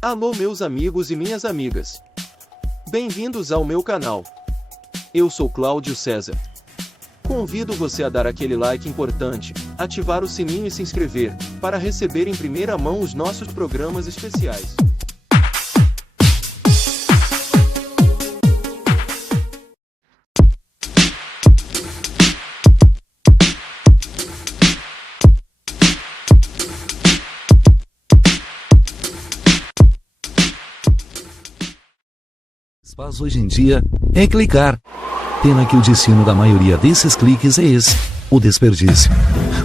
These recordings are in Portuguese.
Alô meus amigos e minhas amigas. Bem-vindos ao meu canal. Eu sou Cláudio César. Convido você a dar aquele like importante, ativar o sininho e se inscrever, para receber em primeira mão os nossos programas especiais. Faz hoje em dia é clicar. Pena que o destino da maioria desses cliques é esse, o desperdício.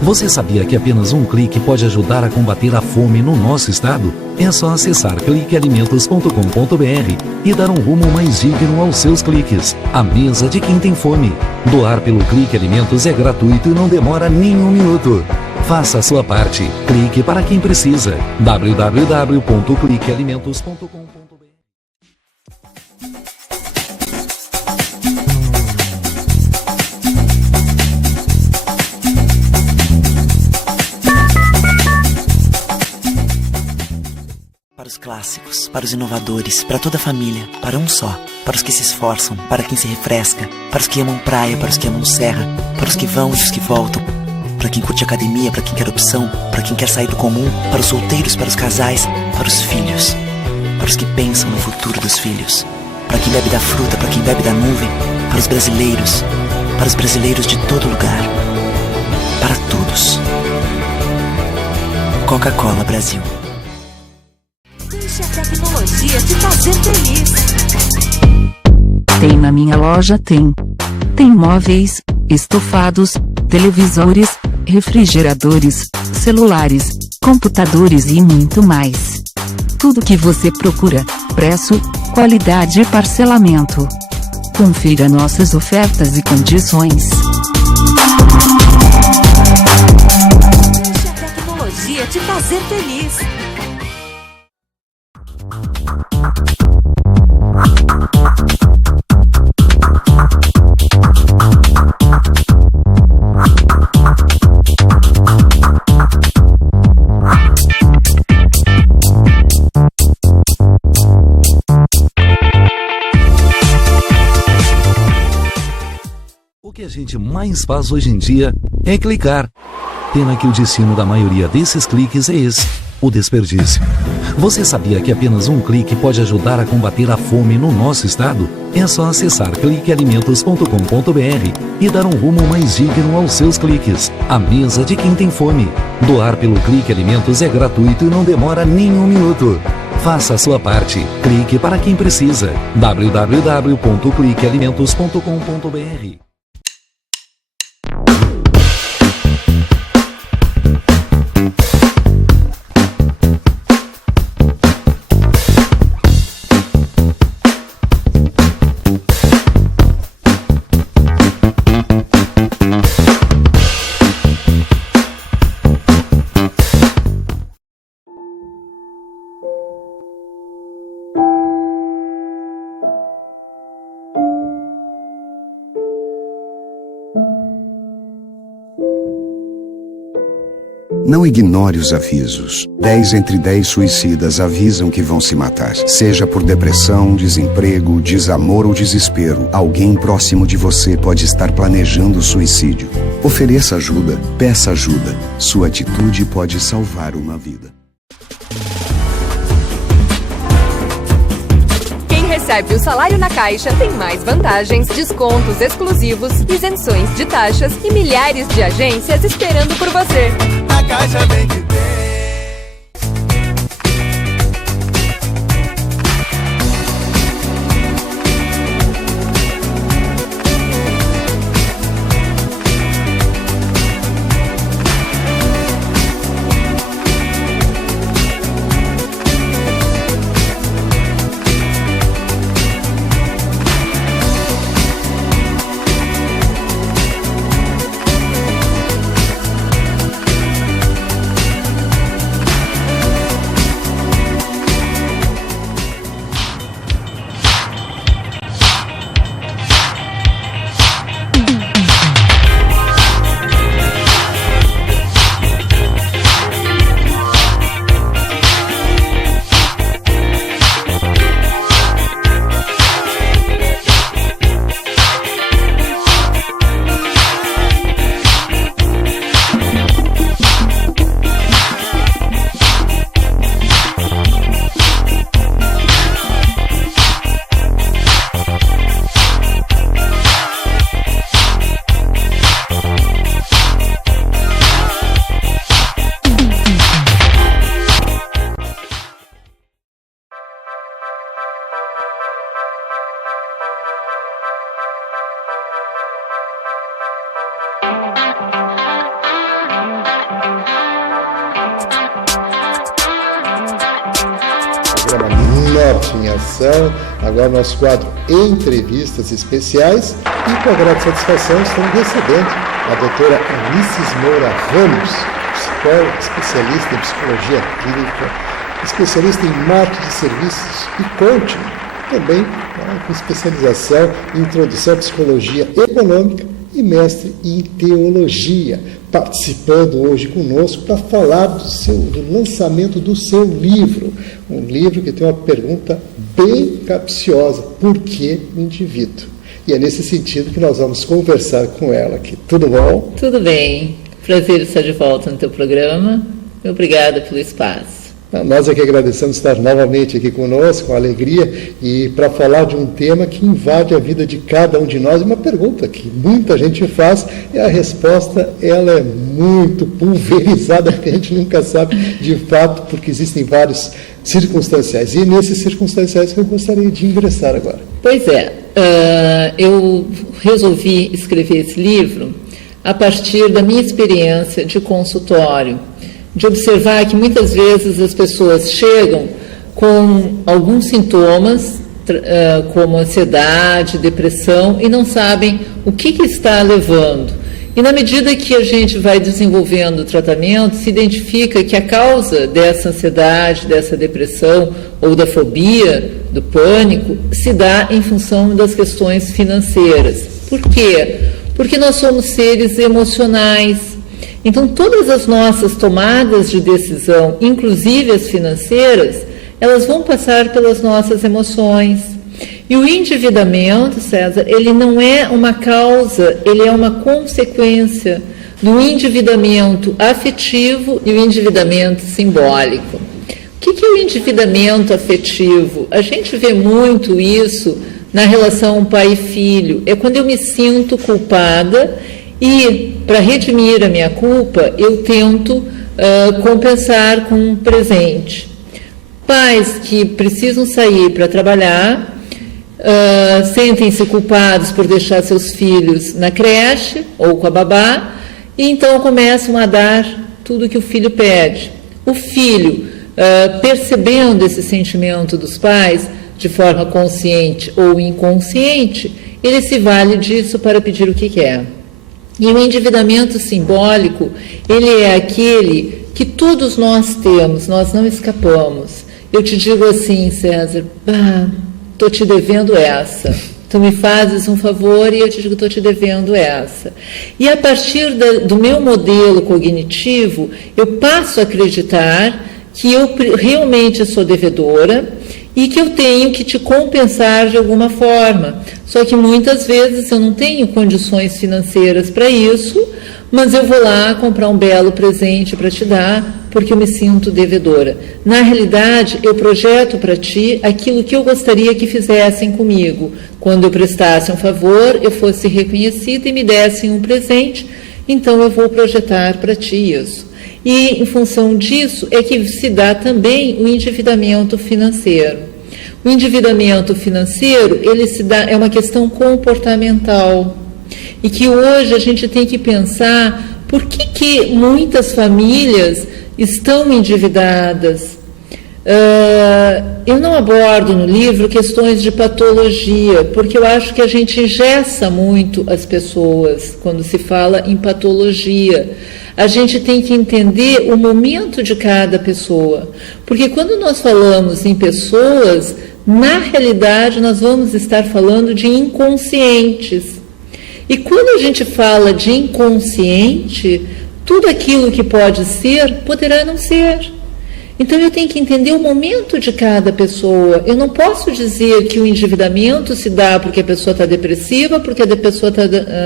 Você sabia que apenas um clique pode ajudar a combater a fome no nosso estado? É só acessar cliquealimentos.com.br e dar um rumo mais digno aos seus cliques. A mesa de quem tem fome. Doar pelo Clique Alimentos é gratuito e não demora nem um minuto. Faça a sua parte. Clique para quem precisa. www.cliquealimentos.com.br. Para os clássicos, para os inovadores, para toda a família, para um só, para os que se esforçam, para quem se refresca, para os que amam praia, para os que amam serra, para os que vão e os que voltam, para quem curte academia, para quem quer opção, para quem quer sair do comum, para os solteiros, para os casais, para os filhos, para os que pensam no futuro dos filhos, para quem bebe da fruta, para quem bebe da nuvem, para os brasileiros de todo lugar, para todos. Coca-Cola Brasil. Deixa a tecnologia te fazer feliz. Tem na minha loja, tem móveis, estofados, televisores, refrigeradores, celulares, computadores e muito mais. Tudo que você procura, preço, qualidade e parcelamento. Confira nossas ofertas e condições. Deixa a tecnologia te fazer feliz. O que a gente mais faz hoje em dia é clicar. Pena que o destino da maioria desses cliques é esse, o desperdício. Você sabia que apenas um clique pode ajudar a combater a fome no nosso estado? É só acessar cliquealimentos.com.br e dar um rumo mais digno aos seus cliques. A mesa de quem tem fome. Doar pelo Clique Alimentos é gratuito e não demora nem um minuto. Faça a sua parte. Clique para quem precisa. www.cliquealimentos.com.br. Não ignore os avisos. 10 entre 10 suicidas avisam que vão se matar. Seja por depressão, desemprego, desamor ou desespero, alguém próximo de você pode estar planejando suicídio. Ofereça ajuda, peça ajuda. Sua atitude pode salvar uma vida. Quem recebe o salário na Caixa tem mais vantagens, descontos exclusivos, isenções de taxas e milhares de agências esperando por você. A Caixa vem que tem. programa Norte em Ação, agora nosso quadro Entrevistas Especiais, e com a grande satisfação estamos recebendo a doutora Ulisses Moura Ramos, psicóloga, especialista em psicologia clínica, especialista em marketing de serviços e coaching, também com especialização em introdução à psicologia econômica e mestre em teologia, participando hoje conosco para falar do lançamento do seu livro, um livro que tem uma pergunta bem capciosa: por que o indivíduo? E é nesse sentido que nós vamos conversar com ela aqui. Tudo bom? Tudo bem. Prazer estar de volta no teu programa. Obrigada pelo espaço. Nós é que agradecemos estar novamente aqui conosco, com alegria, e para falar de um tema que invade a vida de cada um de nós. Uma pergunta que muita gente faz e a resposta ela é muito pulverizada, porque a gente nunca sabe de fato, porque existem vários circunstanciais. E nesses circunstanciais que eu gostaria de ingressar agora. Pois é, eu resolvi escrever esse livro a partir da minha experiência de consultório, de observar que muitas vezes as pessoas chegam com alguns sintomas, como ansiedade, depressão, e não sabem o que está levando. E na medida que a gente vai desenvolvendo o tratamento, se identifica que a causa dessa ansiedade, dessa depressão ou da fobia, do pânico, se dá em função das questões financeiras. Por quê? Porque nós somos seres emocionais. Então, todas as nossas tomadas de decisão, inclusive as financeiras, elas vão passar pelas nossas emoções. E o endividamento, César, ele não é uma causa, ele é uma consequência do endividamento afetivo e o endividamento simbólico. O que é o endividamento afetivo? A gente vê muito isso na relação pai e filho. É quando eu me sinto culpada e, para redimir a minha culpa, eu tento compensar com um presente. Pais que precisam sair para trabalhar, sentem-se culpados por deixar seus filhos na creche ou com a babá, e então começam a dar tudo que o filho pede. O filho, percebendo esse sentimento dos pais, de forma consciente ou inconsciente, ele se vale disso para pedir o que quer. E o endividamento simbólico, ele é aquele que todos nós temos, nós não escapamos. Eu te digo assim, César, estou te devendo essa. Tu me fazes um favor e eu te digo, estou te devendo essa. E a partir do meu modelo cognitivo, eu passo a acreditar que eu realmente sou devedora e que eu tenho que te compensar de alguma forma. Só que muitas vezes eu não tenho condições financeiras para isso, mas eu vou lá comprar um belo presente para te dar, porque eu me sinto devedora. Na realidade, eu projeto para ti aquilo que eu gostaria que fizessem comigo. Quando eu prestasse um favor, eu fosse reconhecida e me dessem um presente, então eu vou projetar para ti isso. E, em função disso, é que se dá também o endividamento financeiro. O endividamento financeiro, ele se dá, é uma questão comportamental. E que hoje a gente tem que pensar por que muitas famílias estão endividadas. Eu não abordo no livro questões de patologia, porque eu acho que a gente engessa muito as pessoas quando se fala em patologia. A gente tem que entender o momento de cada pessoa, porque quando nós falamos em pessoas, na realidade nós vamos estar falando de inconscientes. E quando a gente fala de inconsciente, tudo aquilo que pode ser, poderá não ser. Então eu tenho que entender o momento de cada pessoa. Eu não posso dizer que o endividamento se dá porque a pessoa está depressiva, porque a pessoa está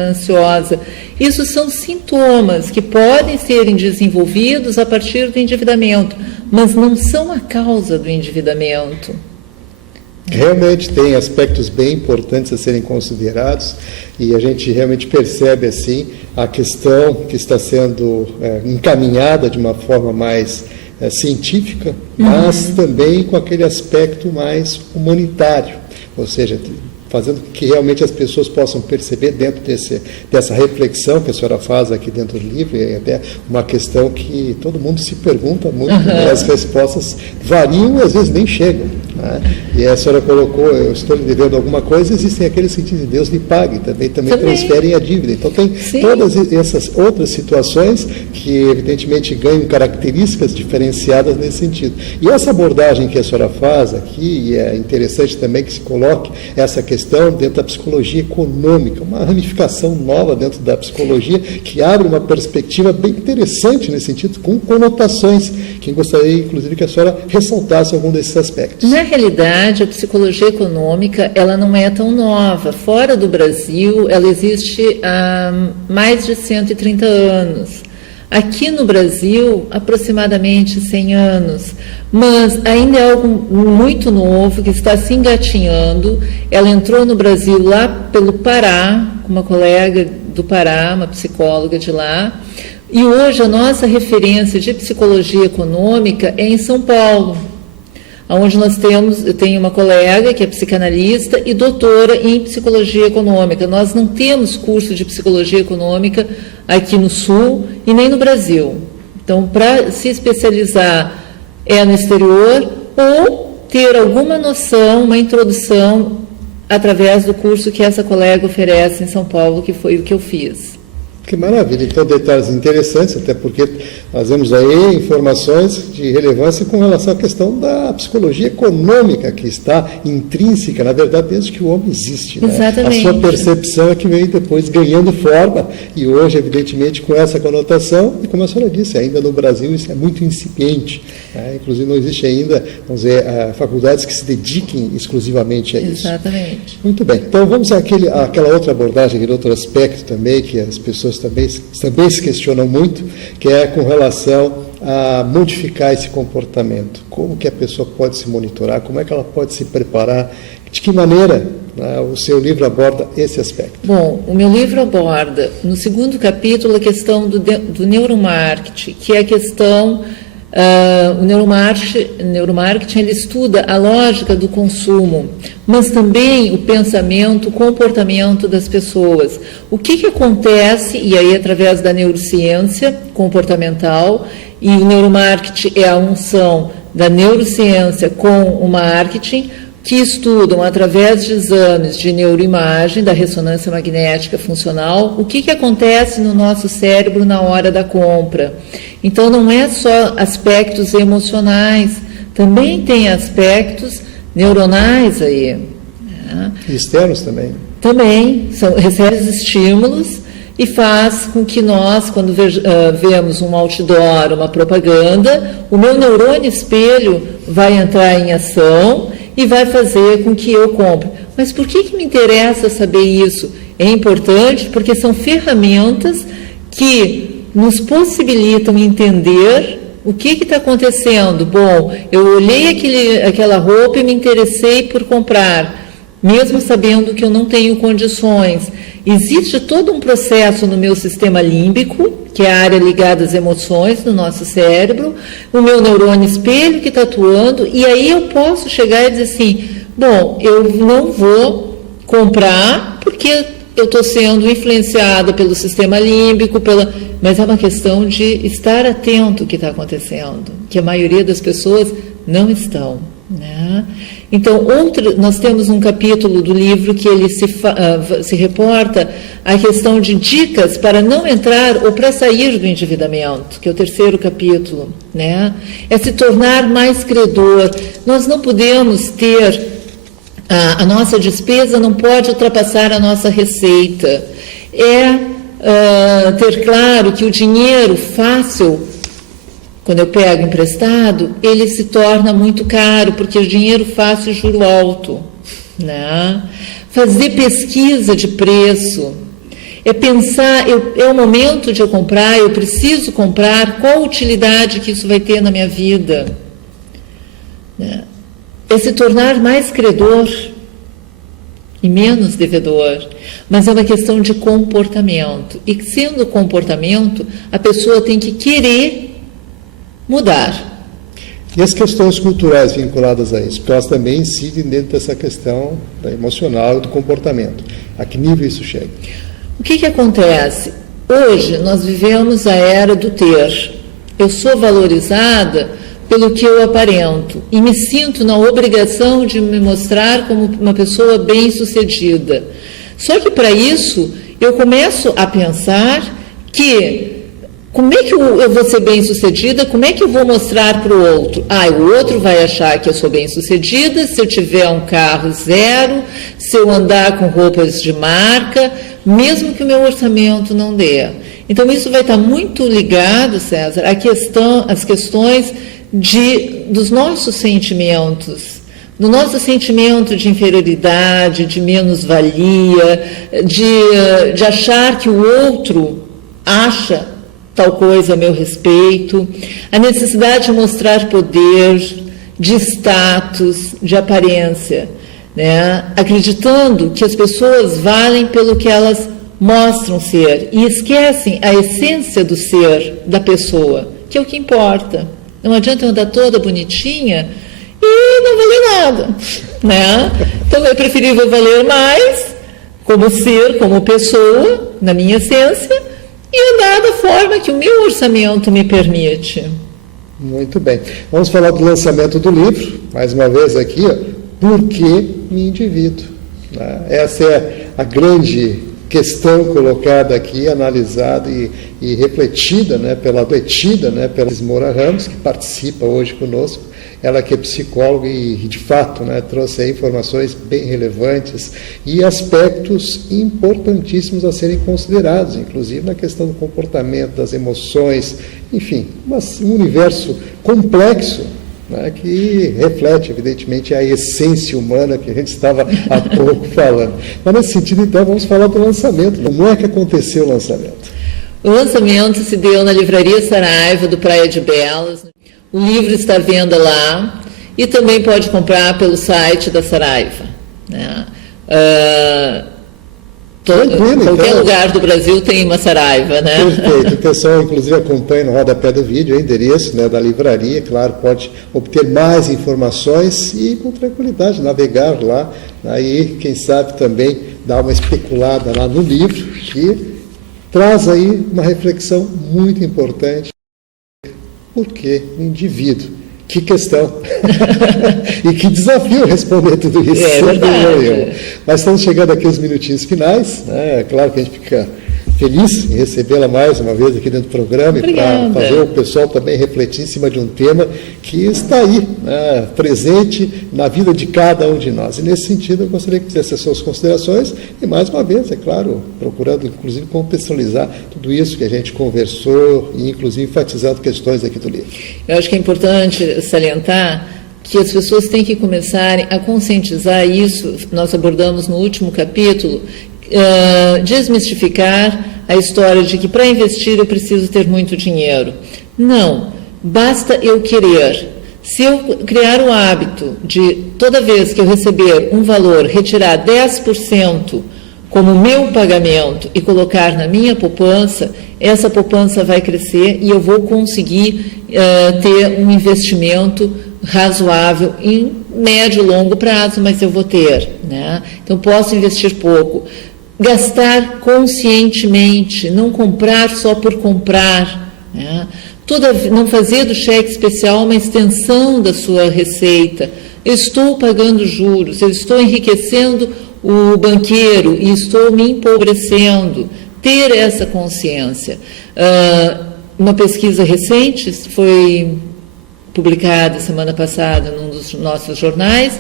ansiosa. Isso são sintomas que podem serem desenvolvidos a partir do endividamento, mas não são a causa do endividamento. Realmente tem aspectos bem importantes a serem considerados e a gente realmente percebe assim a questão que está sendo encaminhada de uma forma mais científica, mas também com aquele aspecto mais humanitário, ou seja, fazendo com que realmente as pessoas possam perceber dentro dessa reflexão que a senhora faz aqui dentro do livro, e até uma questão que todo mundo se pergunta muito, né? As respostas variam e às vezes nem chegam, né? E a senhora colocou, eu estou lhe devendo alguma coisa, existem aqueles que dizem, Deus lhe pague, também transferem a dívida. Então tem todas essas outras situações que evidentemente ganham características diferenciadas nesse sentido. E essa abordagem que a senhora faz aqui, e é interessante também que se coloque essa questão dentro da psicologia econômica, uma ramificação nova dentro da psicologia que abre uma perspectiva bem interessante nesse sentido, com conotações, que gostaria inclusive que a senhora ressaltasse algum desses aspectos. Na realidade, a psicologia econômica, ela não é tão nova. Fora do Brasil, ela existe há mais de 130 anos. Aqui no Brasil, aproximadamente 100 anos, mas ainda é algo muito novo, que está se engatinhando. Ela entrou no Brasil lá pelo Pará, com uma colega do Pará, uma psicóloga de lá, e hoje a nossa referência de psicologia econômica é em São Paulo, onde eu tenho uma colega que é psicanalista e doutora em psicologia econômica. Nós não temos curso de psicologia econômica aqui no Sul e nem no Brasil. Então, para se especializar é no exterior ou ter alguma noção, uma introdução através do curso que essa colega oferece em São Paulo, que foi o que eu fiz. Que maravilha, então detalhes interessantes, até porque fazemos aí informações de relevância com relação à questão da psicologia econômica, que está intrínseca, na verdade, desde que o homem existe. Né? Exatamente. A sua percepção é que vem depois ganhando forma, e hoje, evidentemente, com essa conotação, e como a senhora disse, ainda no Brasil isso é muito incipiente, né? Inclusive não existe ainda, vamos dizer, faculdades que se dediquem exclusivamente a isso. Exatamente. Muito bem, então vamos àquela outra abordagem, aquele outro aspecto também, que as pessoas também se questionam muito, que é com relação a modificar esse comportamento. Como que a pessoa pode se monitorar, como é que ela pode se preparar, de que maneira, né, o seu livro aborda esse aspecto? Bom, o meu livro aborda, no segundo capítulo, a questão do neuromarketing, que é a questão... o neuromarketing ele estuda a lógica do consumo, mas também o pensamento, o comportamento das pessoas. O que acontece, e aí através da neurociência comportamental, e o neuromarketing é a unção da neurociência com o marketing, que estudam através de exames de neuroimagem, da ressonância magnética funcional, o que acontece no nosso cérebro na hora da compra. Então, não é só aspectos emocionais, também tem aspectos neuronais aí. Né? E externos também. Também, recebe estímulos e faz com que nós, quando vemos um outdoor, uma propaganda, o meu neurônio espelho vai entrar em ação e vai fazer com que eu compre. Mas por que me interessa saber isso? É importante porque são ferramentas que nos possibilitam entender o que está acontecendo. Bom, eu olhei aquela roupa e me interessei por comprar, mesmo sabendo que eu não tenho condições. Existe todo um processo no meu sistema límbico, que é a área ligada às emoções no nosso cérebro, o meu neurônio espelho que está atuando, e aí eu posso chegar e dizer assim, bom, eu não vou comprar porque eu estou sendo influenciada pelo sistema límbico, mas é uma questão de estar atento ao que está acontecendo, que a maioria das pessoas não estão. Né? Então, nós temos um capítulo do livro que ele se reporta à questão de dicas para não entrar ou para sair do endividamento, que é o terceiro capítulo. Né? É se tornar mais credor. Nós não podemos ter, a nossa despesa não pode ultrapassar a nossa receita. Ter claro que o dinheiro fácil, quando eu pego emprestado, ele se torna muito caro, porque o dinheiro fácil, juro alto. Né? Fazer pesquisa de preço, é pensar, é o momento de eu comprar, eu preciso comprar, qual a utilidade que isso vai ter na minha vida. Né? É se tornar mais credor e menos devedor, mas é uma questão de comportamento. E sendo comportamento, a pessoa tem que querer mudar. E as questões culturais vinculadas a isso, porque elas também incidem dentro dessa questão emocional e do comportamento. A que nível isso chega? O que acontece? Hoje nós vivemos a era do ter. Eu sou valorizada pelo que eu aparento e me sinto na obrigação de me mostrar como uma pessoa bem-sucedida. Só que para isso eu começo a pensar que como é que eu vou ser bem-sucedida, como é que eu vou mostrar para o outro? O outro vai achar que eu sou bem-sucedida se eu tiver um carro zero, se eu andar com roupas de marca, mesmo que o meu orçamento não dê. Então isso vai estar muito ligado, César, às questões dos nossos sentimentos, do nosso sentimento de inferioridade, de menos-valia, de achar que o outro acha tal coisa a meu respeito, a necessidade de mostrar poder, de status, de aparência, né? Acreditando que as pessoas valem pelo que elas mostram ser e esquecem a essência do ser da pessoa, que é o que importa. Não adianta eu andar toda bonitinha e não valer nada, né? Então é preferível valer mais como ser, como pessoa, na minha essência, e andar da forma que o meu orçamento me permite. Muito bem. Vamos falar do lançamento do livro, mais uma vez aqui, Por que me endivido? Essa é a grande questão colocada aqui, analisada e refletida, pela Isis Moura Ramos, que participa hoje conosco. Ela que é psicóloga e, de fato, trouxe aí informações bem relevantes e aspectos importantíssimos a serem considerados, inclusive na questão do comportamento, das emoções, enfim, um universo complexo, que reflete, evidentemente, a essência humana que a gente estava há pouco falando. Mas, nesse sentido, então, vamos falar do lançamento. Como é que aconteceu o lançamento? O lançamento se deu na Livraria Saraiva, do Praia de Belas. O livro está à venda lá e também pode comprar pelo site da Saraiva. Qualquer lugar do Brasil tem uma Saraiva, né? Perfeito. O pessoal, inclusive, acompanha no rodapé do vídeo o endereço da livraria. Claro, pode obter mais informações e, com tranquilidade, navegar lá. Aí, quem sabe, também dar uma especulada lá no livro, que traz aí uma reflexão muito importante. Por que o indivíduo? Que questão! E que desafio responder tudo isso. É verdade. Nós estamos chegando aqui aos minutinhos finais. É claro que a gente fica feliz em recebê-la mais uma vez aqui dentro do programa. Obrigada. E para fazer o pessoal também refletir em cima de um tema que está aí, presente na vida de cada um de nós. E nesse sentido eu gostaria que fizesse as suas considerações e, mais uma vez, é claro, procurando inclusive contextualizar tudo isso que a gente conversou e inclusive enfatizando questões aqui do livro. Eu acho que é importante salientar que as pessoas têm que começarem a conscientizar isso. Nós abordamos no último capítulo, desmistificar a história de que para investir eu preciso ter muito dinheiro. Não, basta eu querer. Se eu criar o hábito de, toda vez que eu receber um valor, retirar 10% como meu pagamento e colocar na minha poupança, essa poupança vai crescer e eu vou conseguir ter um investimento razoável em médio e longo prazo, mas eu vou ter. Então, posso investir pouco. Gastar conscientemente, não comprar só por comprar. Não fazer do cheque especial uma extensão da sua receita. Eu estou pagando juros, eu estou enriquecendo o banqueiro e estou me empobrecendo. Ter essa consciência. Uma pesquisa recente foi publicada semana passada num dos nossos jornais,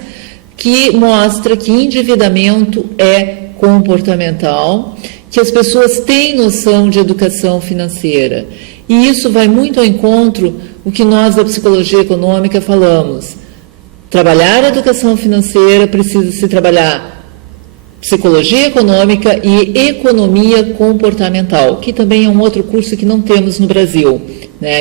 que mostra que endividamento é comportamental, que as pessoas têm noção de educação financeira. E isso vai muito ao encontro o que nós da psicologia econômica falamos. Trabalhar a educação financeira precisa se trabalhar psicologia econômica e economia comportamental, que também é um outro curso que não temos no Brasil,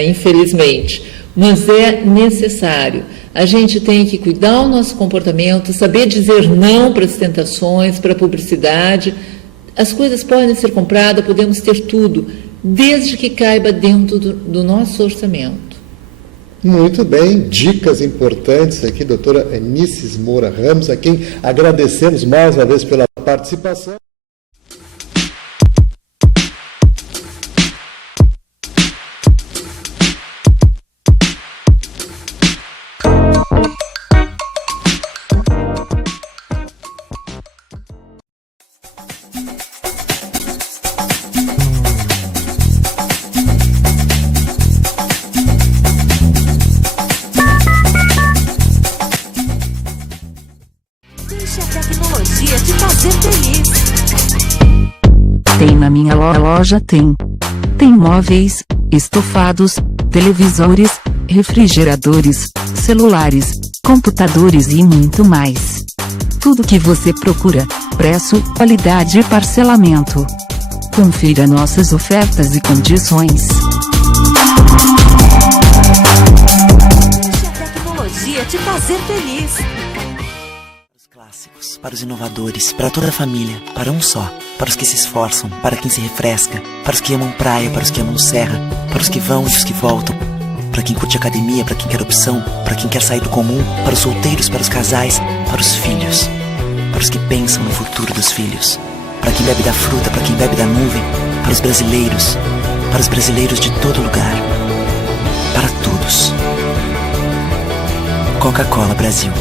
infelizmente. Mas é necessário. A gente tem que cuidar do nosso comportamento, saber dizer não para as tentações, para a publicidade. As coisas podem ser compradas, podemos ter tudo, desde que caiba dentro do nosso orçamento. Muito bem, dicas importantes aqui, doutora Anices Moura Ramos, a quem agradecemos mais uma vez pela participação. Deixe a tecnologia te fazer feliz. Tem na minha loja, tem móveis, estofados, televisores, refrigeradores, celulares, computadores e muito mais. Tudo que você procura, preço, qualidade e parcelamento. Confira nossas ofertas e condições. Deixe a tecnologia te fazer feliz. Clássicos, para os inovadores, para toda a família, para um só, para os que se esforçam, para quem se refresca, para os que amam praia, para os que amam serra, para os que vão e os que voltam, para quem curte academia, para quem quer opção, para quem quer sair do comum, para os solteiros, para os casais, para os filhos, para os que pensam no futuro dos filhos, para quem bebe da fruta, para quem bebe da nuvem, para os brasileiros de todo lugar, para todos. Coca-Cola Brasil.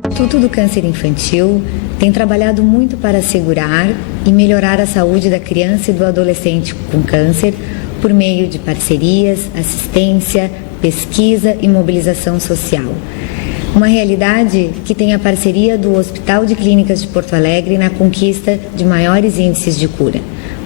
O Instituto do Câncer Infantil tem trabalhado muito para assegurar e melhorar a saúde da criança e do adolescente com câncer por meio de parcerias, assistência, pesquisa e mobilização social. Uma realidade que tem a parceria do Hospital de Clínicas de Porto Alegre na conquista de maiores índices de cura.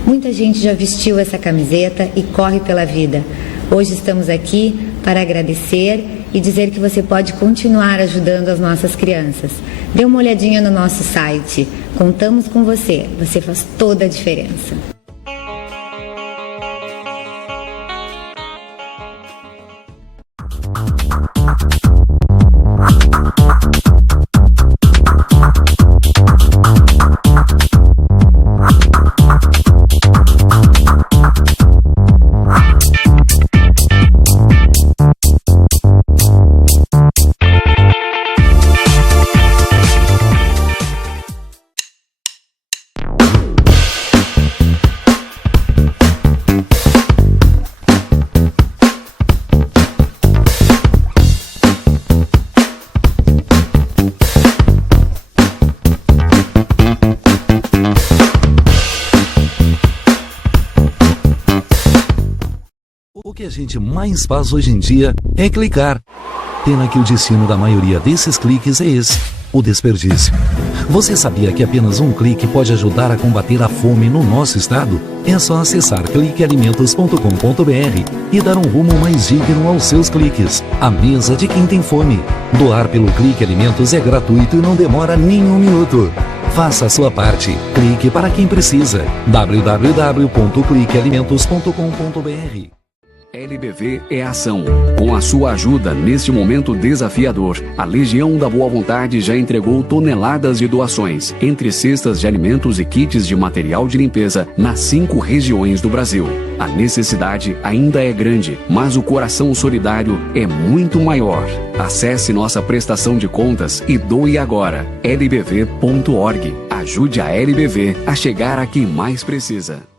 Muita gente já vestiu essa camiseta e corre pela vida. Hoje estamos aqui para agradecer e dizer que você pode continuar ajudando as nossas crianças. Dê uma olhadinha no nosso site. Contamos com você. Você faz toda a diferença. O que a gente mais faz hoje em dia é clicar. Pena que o destino da maioria desses cliques é esse, o desperdício. Você sabia que apenas um clique pode ajudar a combater a fome no nosso estado? É só acessar cliquealimentos.com.br e dar um rumo mais digno aos seus cliques. A mesa de quem tem fome. Doar pelo Clique Alimentos é gratuito e não demora nem um minuto. Faça a sua parte. Clique para quem precisa. www.cliquealimentos.com.br. LBV é ação. Com a sua ajuda neste momento desafiador, a Legião da Boa Vontade já entregou toneladas de doações, entre cestas de alimentos e kits de material de limpeza, nas 5 regiões do Brasil. A necessidade ainda é grande, mas o coração solidário é muito maior. Acesse nossa prestação de contas e doe agora. lbv.org. Ajude a LBV a chegar a quem mais precisa.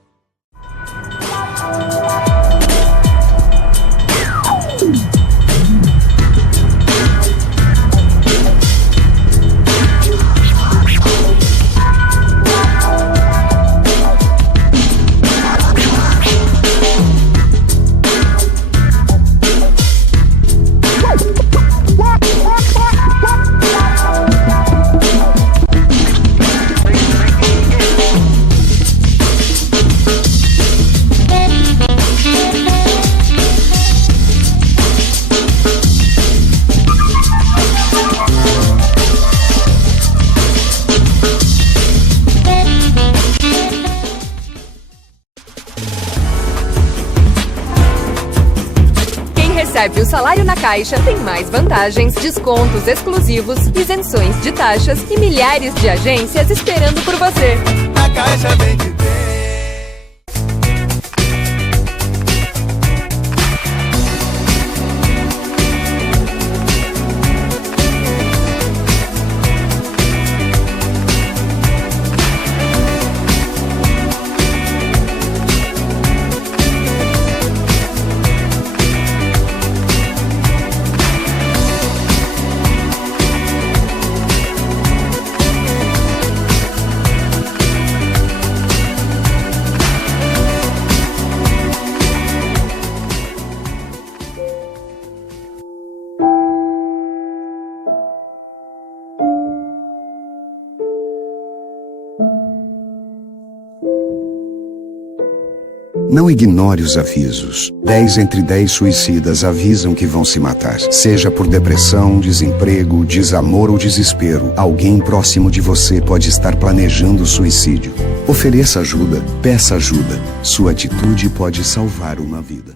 Recebe o salário na Caixa, tem mais vantagens, descontos exclusivos, isenções de taxas e milhares de agências esperando por você. A Caixa vem que vem. Não ignore os avisos. 10 entre 10 suicidas avisam que vão se matar. Seja por depressão, desemprego, desamor ou desespero, alguém próximo de você pode estar planejando suicídio. Ofereça ajuda, peça ajuda. Sua atitude pode salvar uma vida.